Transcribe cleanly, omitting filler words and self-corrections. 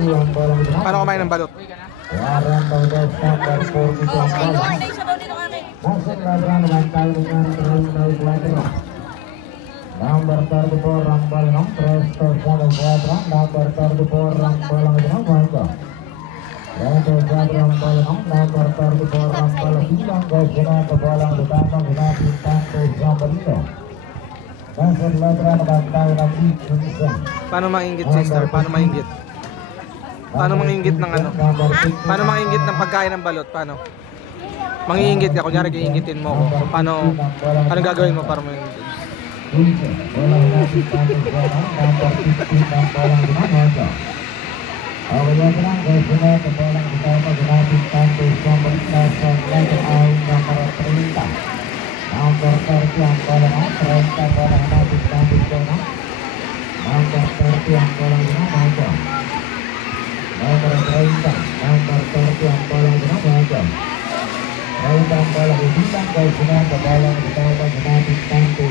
Paano kumain ng balot? Number 34 Rambal ng Presto Squadra, number 34 Rambal ng Rambal. Presto Squadra Rambal ng number 34 Rambal bilang gosina kebalang ditambah binatang tanto Rambal itu. Nasir Ladra nabantay ng Vincent. Paano manginggit, sister? Paano manginggit? Paano manginggit ng ano? Paano manginggit ng pagkain ng balot? Paano? Manginggit ka, kunyari iinggitin mo ko. Paano, anong gagawin mo para manginggit? Bola binatang tanto number 15 Rambalang Dinamasa. Awalnya gosina kebalang ditambah binatang tanto Rambal Nasir Ladra awal nomor 30. Nomor 30 yang bola 30 bola habis bola. Nomor 30 yang bola Dinamasa. Nomor 30 yang bola Dinamasa. 30 bola dibilang gosina kebalang ditambah binatang tanto